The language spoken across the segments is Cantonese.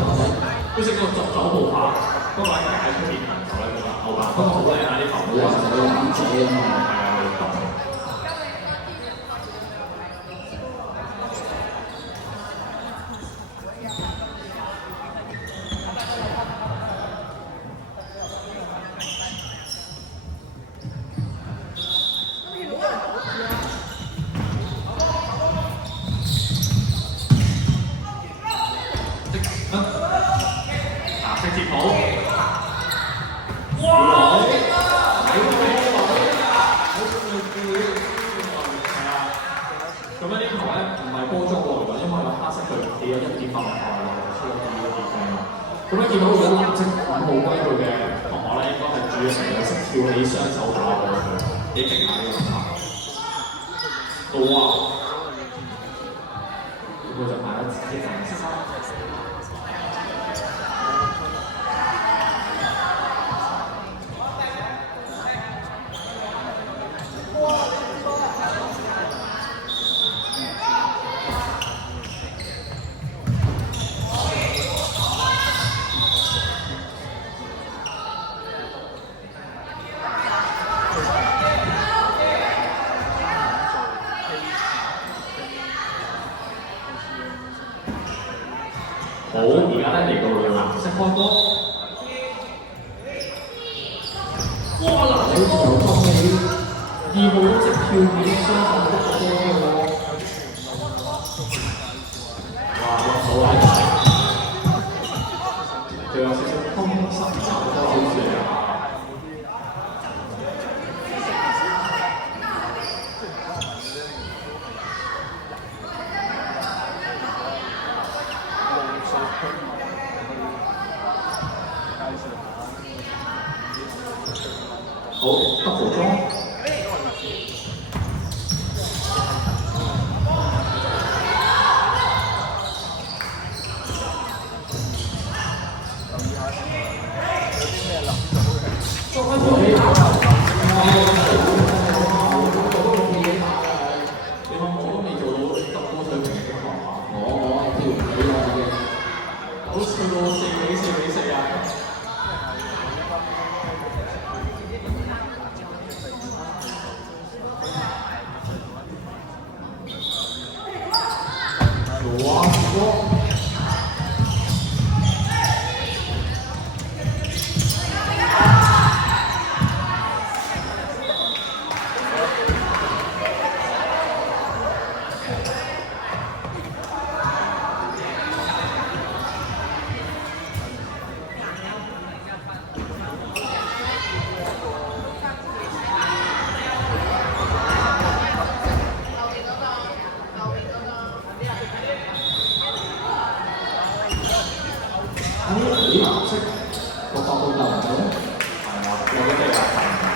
好似嗰個左步拍，嗰個喺解出面行走咧，嗰個歐巴，不過好靚啊啲球，好啊，成日都接啊嘛，係啊，佢哋揼。咁樣見到如果藍色5號歸佢嘅同學咧，應該係主要成日識跳起雙手打過佢，幾勁下呢個動作。到啊！咁佢就買咗自己嘅顏色。好，而家咧嚟到藍色開波。哇！嗱，你又放起2號一直跳起雙手篤個波喎。哇！好啊！仲有少少空心手多少少啊！好，得補裝。藍色個角度就唔好，係啊，有啲地方睇唔到。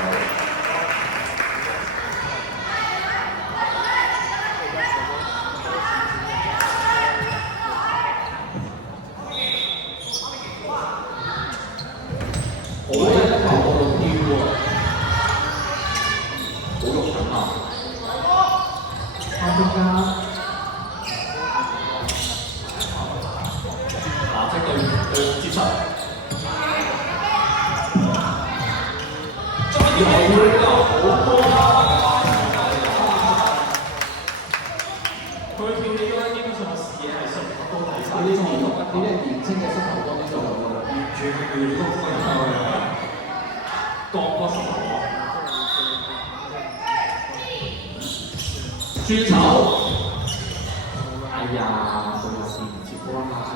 好一球過到跳喎，好肉緊啊！啱中間。藍色對接觸，再要係會有好波啦！佢跳起嗰啲基本上視野係上高睇晒，呢啲年青嘅膝頭哥呢度完全係都分開嘅，各個膝頭哥，轉手，哎呀！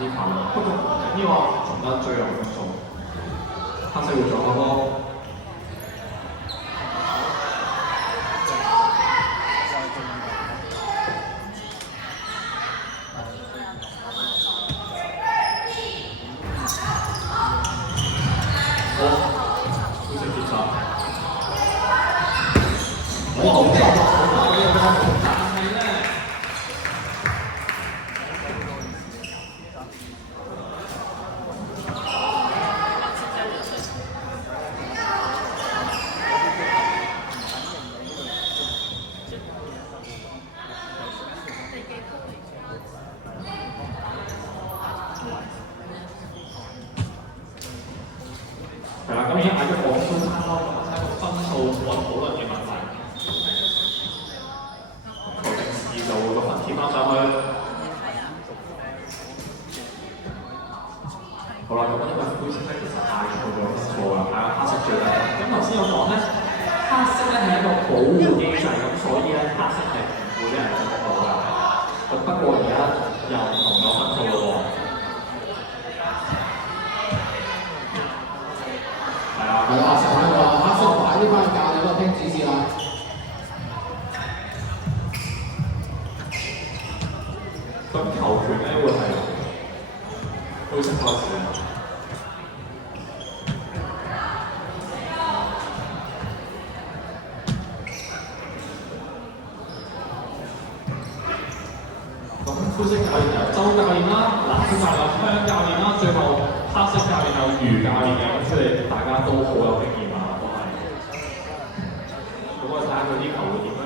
呢球，不過呢個從得最有分數，黑色會做好多。好，灰色決賽。哇！好勁！但係咧。係啦，咁已經嗌咗廣州餐咯，咁睇個分數冇得討論嘅問題。球定時就會個分貼翻上去。好啦，咁因為灰色咧其實嗌錯咗分數啦，嗌咗黑色最低。咁頭先有講咧，黑色咧係一個保護機制，咁所以咧黑色係唔會俾人捉到㗎。咁不過而家又唔同咗分數咯喎。係啊，成日話黑色擺啲翻去教你嗰個聽指示啦。咁球權咧會係灰色開始。灰色教練由周教練啦，藍色教練有香教練啦，最後黑色教練有余教練嘅，咁佢哋大家都好有經驗啊，都係。咁我睇下佢啲球會點樣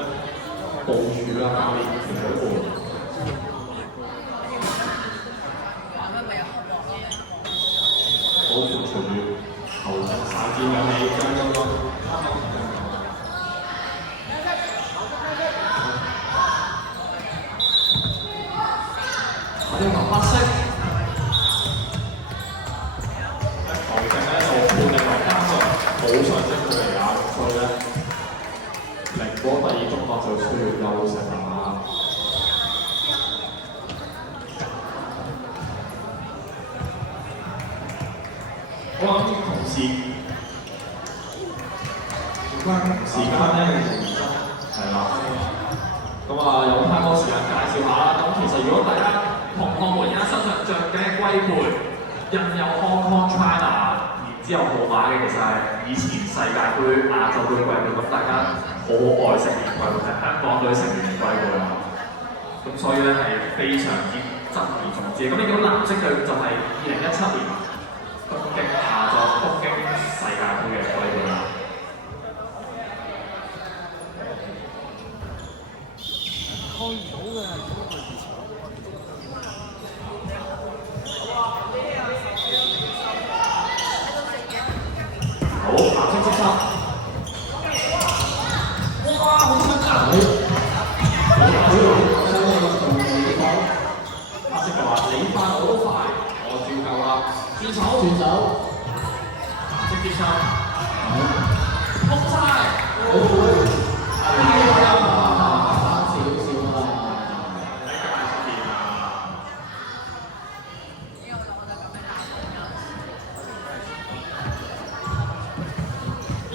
部署啦，教練團隊部。好隨住球場散戰有氣將咁咯。我哋球黑色，球證咧就判定為加上冇上升佢嚟㗎，所以咧寧波第二中國就需要休息啦。我諗同時間咧係啦。咁啊，有太多時間介紹下啦。咁其實如果大家同學們而家身上着嘅龜背印有 Hong Kong China， 然之後號碼嘅其實係以前世界盃、亞洲盃龜背，咁大家好愛成年龜背，係香港隊成年龜背啦。咁所以咧係非常之珍而重之。咁呢種藍色隊就係2017年東京亞洲東京世界盃嘅龜背啦。開唔到嘅係點樣去好，藍色即刻。哇，好新啊！黑色就話你快我都快，我照夠啦。轉手，藍色接收，撲晒。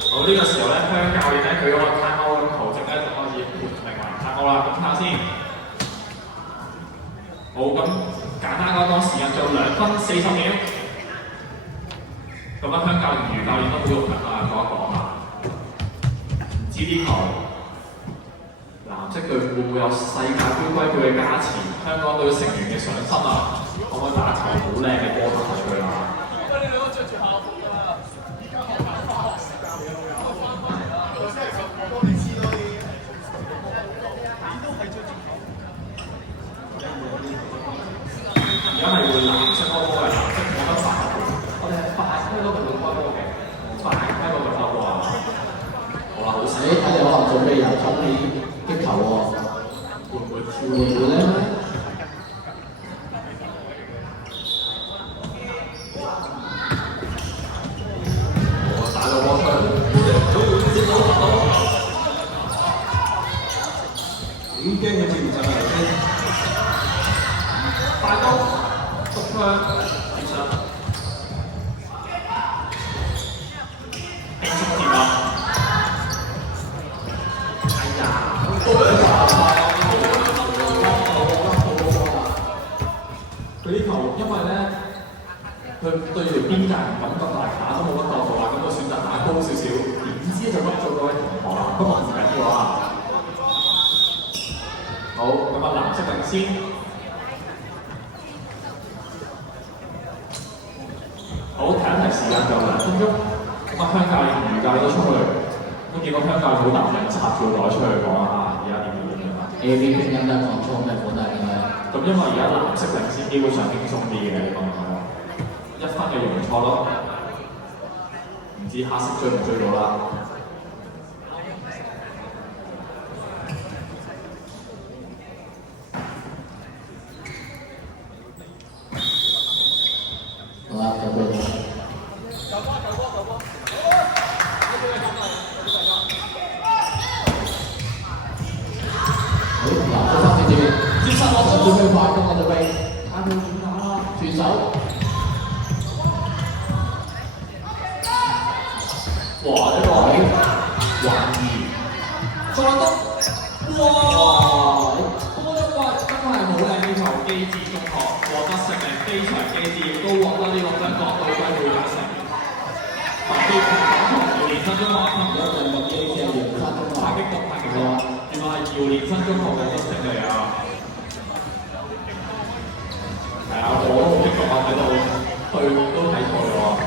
好，呢個時候咧，香教練咧佢嗰個 time out 咁球證咧就開始判定為 time out 啦。咁睇下先。好，咁簡單講講時間仲有2分40秒。咁啊，香教練、余教練都好肉緊啊，講一講啊。唔知呢球藍色隊會唔會有世界盃龜背嘅加持？香港隊成員嘅上身啊，可唔可以打一球好靚嘅波出去啊？你兩個着住校服㗎啦，而家學校返學時間嘅，我翻返嚟啦，我真係想多啲知多啲，你都係着住校服㗎。而家係會藍色開波嘅，藍色我覺得快，我哋係快開嗰度會開波嘅，快開嗰度開波啊！好啦，好死，睇嚟可能準備有衝起擊球喎，會唔會跳會唔會咧？已經驚佢接唔上嚟先。快刀，捉槍，接上，輕鬆接啊！哎呀，佢呢球因為咧，佢對條邊界唔敢咁大打，都冇乜角度啦，咁就選擇打高少少，點知就屈咗嗰位同學啦，不過唔緊要啊。好，咁啊藍色領先。好，睇一睇時間就2分鐘。咁啊香教練、余教練都出去，都見到香教練好淡定插住個袋出去講啊，而家點啊 A B 拼音都係講錯咩款啊？應該。咁因為而家藍色領先，基本上輕鬆啲嘅，1分嘅容錯咯。唔知黑色追唔追到啦？好啦，就到。好，嗱，第三節接實落咗，準備快攻我哋喂，睇佢點打啦，傳手。哇！呢個懷疑，再得，哇！多一個真係好靚呢球，機智中學獲得成名非常機智，亦都獲得呢個香港隊歸會加成。特別姚連新中學分咗兩個機智，太激動，太激動！原來係姚連新中學嘅得勝嚟啊！係啊，我都好激動啊！喺度對都睇錯咗。